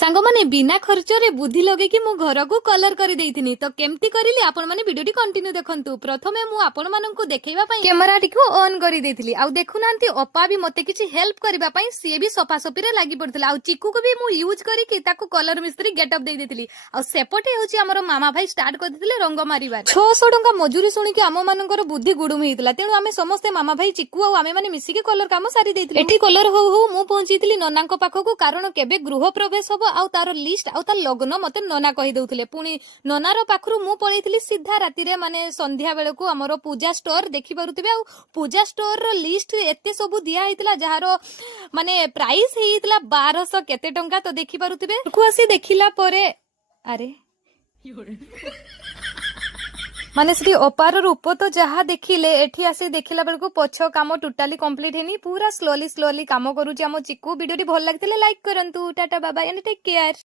ସାଙ୍ଗମାନେ ବିନା ଖର୍ଚ୍ଚରେ ବୁଦ୍ଧି ଲଗେଇକି ମୁଁ ଘରକୁ କଲର କରିଦେଇଥିଲି। ତ କେମିତି କରିଲି ଆପଣ ମାନେ ଭିଡିଓଟି କଣ୍ଟିନ୍ୟୁ ଦେଖନ୍ତୁ। ପ୍ରଥମେ ମୁଁ ଆପଣମାନଙ୍କୁ ଦେଖେଇବା ପାଇଁ କ୍ୟାମେରାଟିକୁ ଅନ୍ କରିଦେଇଥିଲି। ଆଉ ଦେଖୁନାହାନ୍ତି ଅପା ବି ମତେ କିଛି ହେଲ୍ପ କରିବା ପାଇଁ ସିଏ ବି ସଫାସଫିରେ ଲାଗି ପଡିଥିଲା। ଆଉ ଚିକୁକୁ ବି ମୁଁ ୟୁଜ କରିକି ତାକୁ କଲର ମିସ୍ତ୍ରୀ ଗେଟଅପ୍ ଦେଇଦେଇଥିଲି। ଆଉ ସେପଟେ ହେଉଛି ଆମର ମାମା ଭାଇ ଷ୍ଟାର୍ଟ କରିଦେଇଥିଲେ ରଙ୍ଗ ମାରିବା। 600 ଟଙ୍କା ମଜୁରୀ ଶୁଣିକି ଆମ ମାନଙ୍କର ବୁଦ୍ଧି ଗୁଡୁମ ହେଇଥିଲା। ତେଣୁ ଆମେ ସମସ୍ତେ ମାମା ଭାଇ ଚିକୁ ଆଉ ଆମେ ମାନେ ମିଶିକି କଲର କାମ ସାରି ଦେଇଥିଲୁ। ଏଠି କଲର ହଉ ହଉ ମୁଁ ପହଞ୍ଚିଥିଲି ନନାଙ୍କ ପାଖକୁ, କାରଣ କେବେ ଗୃହ ପ୍ରବେଶ ହବ ଆଉ ତାର ଲିଷ୍ଟ ଆଉ ତା ଲଗ୍ନ ମତେ ନନା କହିଦଉଥିଲେ। ପୁଣି ନନାର ପାଖରୁ ମୁଁ ପଳେଇଥିଲି ସିଧା ରାତିରେ ମାନେ ସନ୍ଧ୍ୟା ବେଳକୁ ଆମର ପୂଜା ଷ୍ଟୋର ଦେଖିପାରୁଥିବେ। ଆଉ ପୂଜା ଷ୍ଟୋର ର ଲିଷ୍ଟ ଏତେ ସବୁ ଦିଆ ହେଇଥିଲା ଯାହାର ମାନେ ପ୍ରାଇସ୍ ହେଇଥିଲା 1200 କେତେ ଟଙ୍କା। ତ ଦେଖିପାରୁଥିବେ ଆସି ଦେଖିଲା ପରେ ଆରେ ମାନେ ସେଠି ଅପାର ରୂପ ତ ଯାହା ଦେଖିଲେ, ଏଠି ଆସି ଦେଖିଲା ବେଳକୁ ପଛ କାମ ଟୋଟାଲି କମ୍ପ୍ଲିଟ ହେଇନି। ପୁରା ସ୍ଲୋଲି କାମ କରୁଛି ଆମ ଚିକୁ। ଭିଡିଓଟି ଭଲ ଲାଗିଥିଲେ ଲାଇକ୍ କରନ୍ତୁ। Tata bye bye and take care.